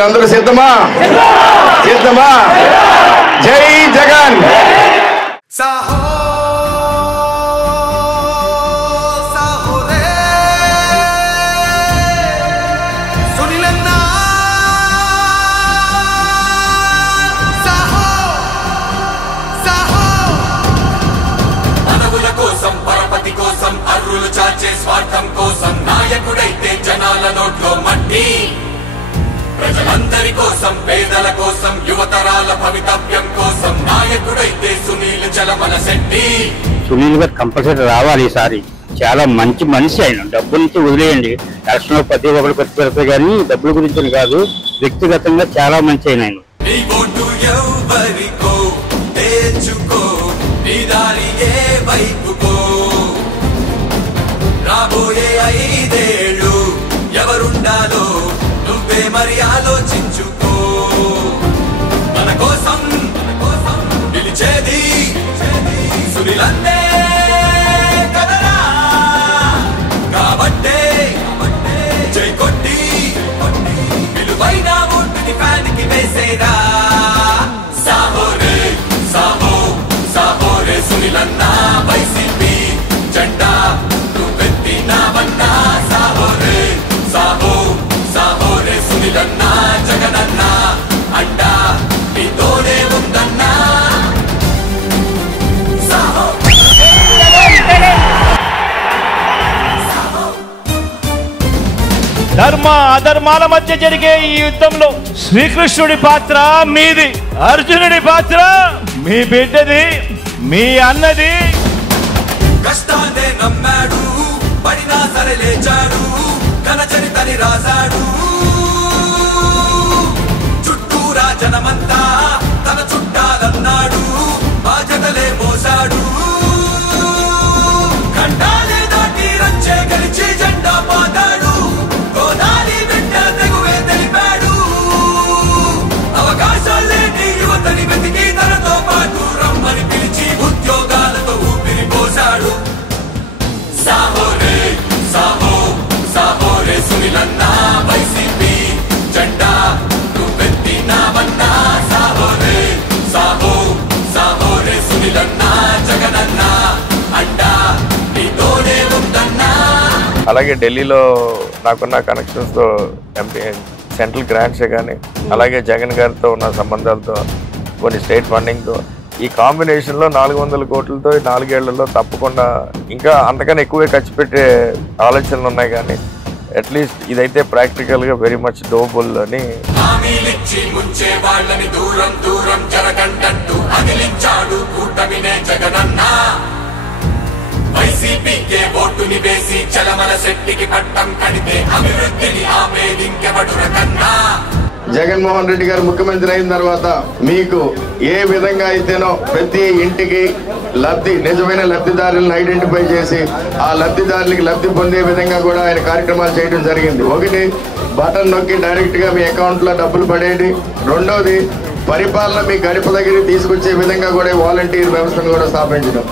మీరందరూ సిద్ధమా? సిద్ధమా? జై జగన్. స్వార్థం కోసం నాయకుడైతే జనాల నోట్లో మట్టి, ప్రజలందరి కోసం, పేదల కోసం, యువతరాల భవితవ్యం కోసం నాయకుడైతే సునీల్ చలమల శెట్టి. సునీల్ గారు కంపల్సరీ రావాలి ఈసారి. చాలా మంచి మనిషి ఆయన. డబ్బు నుంచి వదిలేయండి, ఎలక్షన్ ప్రతి ఒక్కరు ఖర్చు పెడతాయి కానీ డబ్బుల గురించి కాదు, వ్యక్తిగతంగా చాలా మంచి ఆయన. నీ ఓటు ఎవరికో తెచ్చుకో, నీ దారి ఏ వైపుకో, రాబోయే 5 ఏళ్ళు ఎవరుండాలో నువ్వే మరి ఆలోచించుకో. మన కోసం పిలిచేది సునీలన్నే కదరా, కాబట్టే జై కొట్టి విలువైన ఓటుని ఫ్యాన్కి వేసేరా. సాహోరే సాహో సాహోరే సునీలన్నా వైసీపీ జెండా నువ్వెత్తినావన్నా. సాహోరే సాహో సాహోరే సునీలన్నా జగనన్నా అండా నీతోనే ఉందన్నా. సాహో ధర్మ అధర్మాల మధ్య జరిగే ఈ యుద్ధంలో శ్రీకృష్ణుడి పాత్ర మీది, అర్జునుడి పాత్ర మీ బిడ్డది, మీ అన్నది. కష్టాన్నే నమ్మాడు, పడినా సరే లేచాడు, తన చరితని రాశాడు. చుట్టూరా జనమంతా తన చుట్టాలన్నాడు, బాధ్యతలే మోసాడు. ఖండాలే దాటి రంచే గెలిచి జెండా పాతాడు, గోదారి బిడ్డ తెగువే తెలిపాడు. అవకాశాలేని యువతని వెతికి తనతో పాటు రమ్మని పిలిచి ఉద్యోగాలతో ఊపిరి పోశాడు. సాహోరే సాహో సాహోరే సునీలన్నా వైసీపీ జెండా నువ్వెత్తినావన్నా. సాహోరే సాహో సాహోరే సునీలన్నా జగనన్నా అండా నీతోనే ఉందన్నా. అలాగే ఢిల్లీలో నాకున్న కనెక్షన్స్తో ఎంపీ సెంట్రల్ గ్రాంట్సే కానీ, అలాగే జగన్ గారితో ఉన్న సంబంధాలతో, కొన్ని స్టేట్ ఫండింగ్తో, ఈ కాంబినేషన్లో 400 కోట్లతో 4 ఏళ్లలో తప్పకుండా ఇంకా అంతకన్నా ఎక్కువే ఖర్చు పెట్టే ఆలోచనలు ఉన్నాయి. కానీ అట్లీస్ట్ ఇదైతే ప్రాక్టికల్గా వెరీ మచ్ డోబుల్ అని. హామీలిచ్చి ముంచే వాళ్ళని దూరం దూరం జరగంటట్టు అదిలించాడు కూటమినే జగనన్నా. వైసీపీకే ఓటుని వేసి చలమల శెట్టికి పట్టం కడితే అభివృద్ధిని ఆపేదింకెవడుర కన్నా. జగన్మోహన్ రెడ్డి గారు ముఖ్యమంత్రి అయిన తర్వాత మీకు ఏ విధంగా అయితేనో ప్రతి ఇంటికి నిజమైన లబ్ధిదారులను ఐడెంటిఫై చేసి ఆ లబ్ధిదారులకి లబ్ధి పొందే విధంగా కూడా ఆయన కార్యక్రమాలు చేయడం జరిగింది. ఒకటి, బటన్ నొక్కి డైరెక్ట్గా మీ అకౌంట్లో డబ్బులు పడేది. రెండోది, పరిపాలన మీ గడప దగ్గరికి తీసుకొచ్చే విధంగా కూడా వాలంటీర్ వ్యవస్థను కూడా స్థాపించడం.